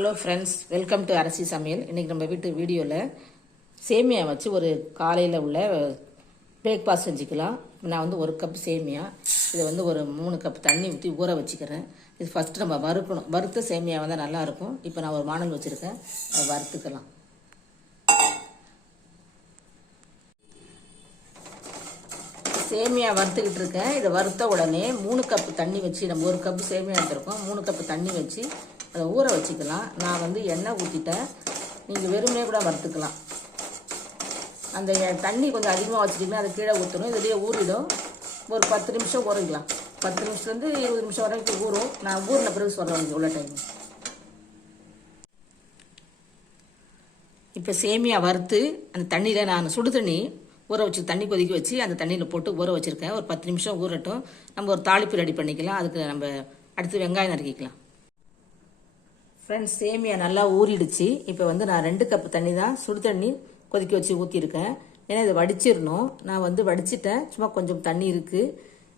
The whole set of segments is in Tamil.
ஹலோ ஃப்ரெண்ட்ஸ், வெல்கம் டு அரசி சமையல். இன்றைக்கி நம்ம வீட்டு வீடியோவில் சேமியா வச்சு ஒரு காலையில் உள்ள பிரேக்ஃபாஸ்ட் செஞ்சுக்கலாம். நான் வந்து 1 கப் சேமியா, இதை வந்து ஒரு 3 கப் தண்ணி ஊற்றி ஊற வச்சுக்கிறேன். இது ஃபஸ்ட்டு நம்ம வறுக்கணும். வறுத்த சேமியா வந்தால் நல்லாயிருக்கும். இப்போ நான் ஒரு வானல் வச்சுருக்கேன், அதை வறுத்துக்கலாம். சேமியா வறுத்துக்கிட்டு இருக்கேன். இதை வறுத்த உடனே 3 கப் தண்ணி வச்சு, நம்ம 1 கப் சேமியா எடுத்துருக்கோம், 3 கப் தண்ணி வச்சு அதை ஊற வச்சுக்கலாம். நான் வந்து எண்ணெய் ஊற்றிட்டேன். நீங்கள் வெறுமனே கூட வறுத்துக்கலாம். அந்த தண்ணி கொஞ்சம் அதிகமாக வச்சுட்டிங்கன்னா அது கீழே ஊற்றணும். இதுலேயே ஊறிடும். ஒரு 10 நிமிஷம் ஊறிக்கலாம். 10 நிமிஷத்துலேருந்து 20 நிமிஷம் வரைக்கும் ஊறும். நான் ஊறின பிறகு சொல்கிறேன் எவ்வளோ டைம். இப்போ சேமியா வறுத்து அந்த தண்ணியில் நான் சுடு தண்ணி ஊற வச்சு, தண்ணி கொதிக்க வச்சு அந்த தண்ணியில் போட்டு ஊற வச்சுருக்கேன். ஒரு 10 நிமிஷம் ஊறட்டும். நம்ம ஒரு தாளிப்பு ரெடி பண்ணிக்கலாம். அதுக்கு நம்ம அடுத்து வெங்காயம் நறுக்கிக்கலாம். ஃப்ரெண்ட்ஸ், சேமியா நல்லா ஊறிடுச்சு. இப்போ வந்து நான் 2 கப் தண்ணி தான் சுடு தண்ணி கொதிக்க வச்சு ஊற்றிருக்கேன். ஏன்னா இதை வடிச்சிடணும். நான் வந்து வடிச்சிட்டேன். சும்மா கொஞ்சம் தண்ணி இருக்குது.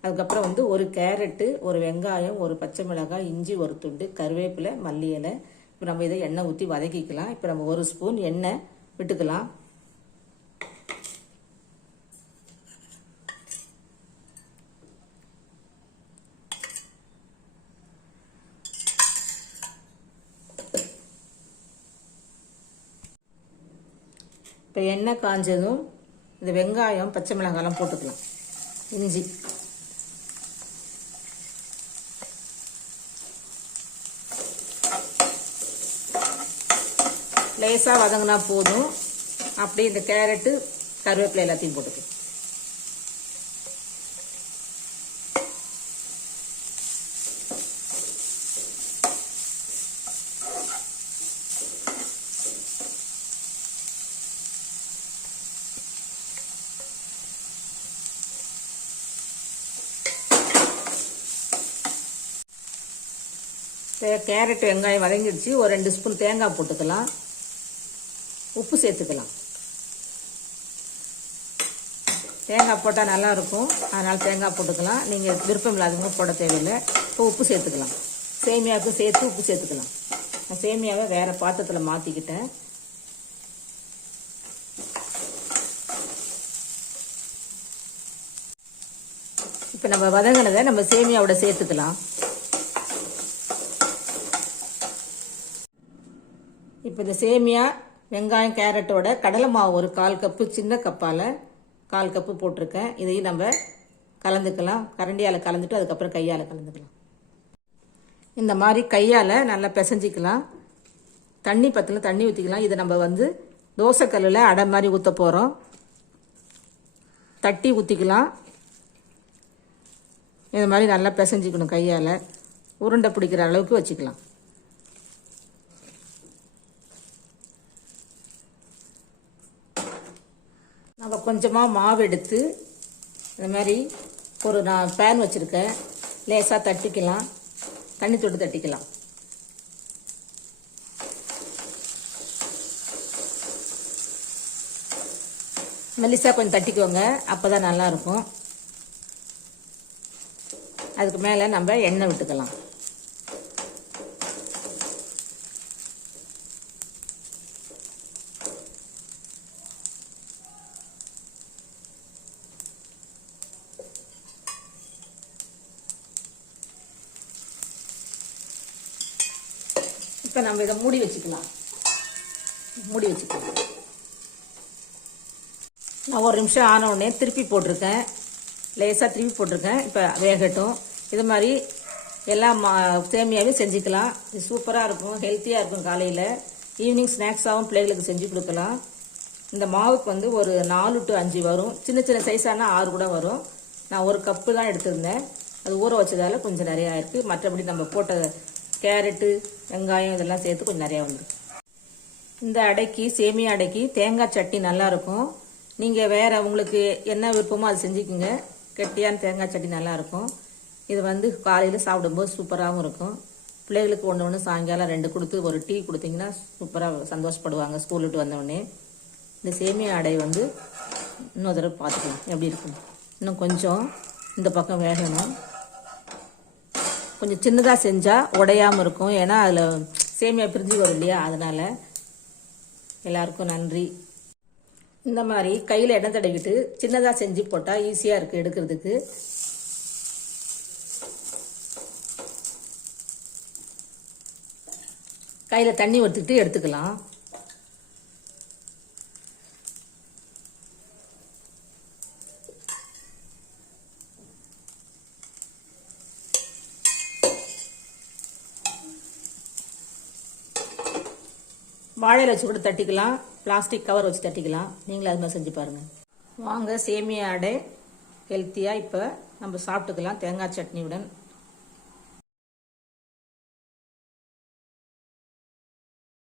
அதுக்கப்புறம் வந்து ஒரு கேரட்டு, ஒரு வெங்காயம், ஒரு பச்சை மிளகாய், இஞ்சி ஒரு துண்டு, கருவேப்பிலை, மல்லி இலை. இப்போ நம்ம இதை எண்ணெய் ஊற்றி வதக்கிக்கலாம். இப்போ நம்ம 1 ஸ்பூன் எண்ணெய் விட்டுக்கலாம். இப்போ எண்ணெய் காஞ்சதும் இந்த வெங்காயம், பச்சை மிளகாயெல்லாம் போட்டுக்கலாம். இஞ்சி, லேசாக வதங்கினா போதும். அப்படியே இந்த கேரட்டு, கருவேப்பிலை எல்லாத்தையும் போட்டுக்கலாம். கேரட் வெங்காயம் வதங்கிடுச்சு. ஒரு 2 ஸ்பூன் தேங்காய் போட்டுக்கலாம். உப்பு சேர்த்துக்கலாம். தேங்காய் போட்டால் நல்லாயிருக்கும், அதனால் தேங்காய் போட்டுக்கலாம். நீங்கள் விருப்பம் இல்லாதவங்க போட தேவையில்லை. இப்போ உப்பு சேர்த்துக்கலாம். சேமியாவுக்கு சேர்த்து உப்பு சேர்த்துக்கலாம். நான் சேமியாவை வேறு பாத்திரத்தில் மாற்றிக்கிட்டேன். இப்போ நம்ம வதங்கினதை நம்ம சேமியாவோட சேர்த்துக்கலாம். இப்போ இந்த சேமியா, வெங்காயம், கேரட்டோட கடலை மாவு ஒரு 1/4 கப்பு, சின்ன கப்பால் 1/4 கப்பு போட்டிருக்கேன். இதையும் நம்ம கலந்துக்கலாம். கரண்டியால் கலந்துட்டு அதுக்கப்புறம் கையால் கலந்துக்கலாம். இந்த மாதிரி கையால் நல்லா பிசைஞ்சிக்கலாம். தண்ணி பத்தில் தண்ணி ஊற்றிக்கலாம். இதை நம்ம வந்து தோசைக்கல்லில் அடை மாதிரி ஊற்ற போகிறோம். தட்டி ஊற்றிக்கலாம். இந்த மாதிரி நல்லா பிசைஞ்சிக்கணும். கையால் உருண்டை பிடிக்கிற அளவுக்கு வச்சுக்கலாம். நம்ம கொஞ்சமாக மாவு எடுத்து இந்த மாதிரி நான் பேன் வச்சுருக்கேன். லேசாக தட்டிக்கலாம். தண்ணி தொட்டு தட்டிக்கலாம். மெல்லிசாக கொஞ்சம் தட்டிக்கோங்க, அப்போ தான் நல்லாயிருக்கும். அதுக்கு மேலே நம்ம எண்ணெய் விட்டுக்கலாம். இப்போ நம்ம இதை மூடி வச்சுக்கலாம். நான் 1 நிமிஷம் ஆன உடனே திருப்பி போட்டிருக்கேன். லேசாக திருப்பி போட்டிருக்கேன். இப்போ வேகட்டும். இது மாதிரி எல்லா சேமியாவையும் செஞ்சுக்கலாம். இது சூப்பராக இருக்கும், ஹெல்த்தியாக இருக்கும். காலையில் ஈவினிங் ஸ்நாக்ஸாகவும் பிள்ளைகளுக்கு செஞ்சு கொடுக்கலாம். இந்த மாவுக்கு வந்து ஒரு 4 to 5 வரும். சின்ன சின்ன சைஸானா 6 கூட வரும். நான் 1 கப்பு தான் எடுத்திருந்தேன். அது ஊற வச்சதால கொஞ்சம் நிறையா இருக்குது. மற்றபடி நம்ம போட்ட கேரட்டு, வெங்காயம் இதெல்லாம் சேர்த்து கொஞ்சம் நிறையா வந்துருக்கு. இந்த அடைக்கு, சேமியா அடைக்கு தேங்காய் சட்னி நல்லாயிருக்கும். நீங்கள் வேறு உங்களுக்கு என்ன விருப்பமோ அது செஞ்சுக்கோங்க. கெட்டியான தேங்காய் சட்னி நல்லாயிருக்கும். இது வந்து காலையில் சாப்பிடும்போது சூப்பராகவும் இருக்கும். பிள்ளைகளுக்கு ஒன்று சாயங்காலம் 2 கொடுத்து ஒரு டீ கொடுத்தீங்கன்னா சூப்பராக சந்தோஷப்படுவாங்க ஸ்கூல் விட்டு வந்தோடனே. இந்த சேமியா அடை வந்து இன்னொரு தடவை பார்த்துக்கலாம் எப்படி இருக்கும். இன்னும் கொஞ்சம் இந்த பக்கம் வேகணும். கொஞ்சம் சின்னதாக செஞ்சால் உடையாமல் இருக்கும். ஏன்னா அதில் சேமியா பிரிஞ்சு வரும் இல்லையா, அதனால எல்லாருக்கும் நன்றி. இந்த மாதிரி கையில் எண்ணெய் தடவிட்டு சின்னதாக செஞ்சு போட்டால் ஈஸியாக இருக்குது எடுக்கிறதுக்கு. கையில் தண்ணி ஊற்றிட்டு எடுத்துக்கலாம். வாழையில வச்சு கூட தட்டிக்கலாம், பிளாஸ்டிக் கவர் வச்சு தட்டிக்கலாம். நீங்களும் அது மாதிரி செஞ்சு பாருங்கள். வாங்க சேமியா அடை ஹெல்த்தியாக இப்போ நம்ம சாப்பிட்டுக்கலாம் தேங்காய் சட்னியுடன்.